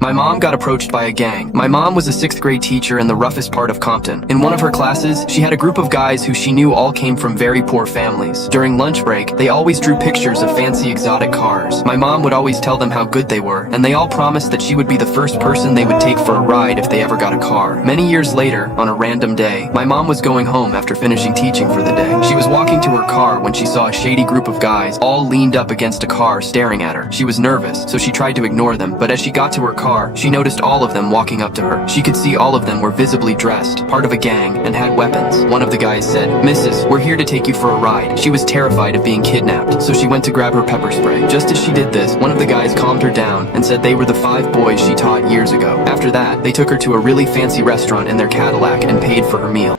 My mom got approached by a gang. My mom was a 6th grade teacher in the roughest part of Compton. In one of her classes, she had a group of guys who she knew all came from very poor families. During lunch break, they always drew pictures of fancy exotic cars. My mom would always tell them how good they were, and they all promised that she would be the first person they would take for a ride if they ever got a car. Many years later, on a random day, my mom was going home after finishing teaching for the day. She was walking to her car when she saw a shady group of guys all leaned up against a car staring at her. She was nervous, so she tried to ignore them, but as she got to her car, she noticed all of them walking up to her. She could see all of them were visibly dressed, part of a gang, and had weapons. One of the guys said, "Mrs., we're here to take you for a ride." She was terrified of being kidnapped, so she went to grab her pepper spray. Just as she did this, one of the guys calmed her down and said they were the 5 boys she taught years ago. After that, they took her to a really fancy restaurant in their Cadillac and paid for her meal.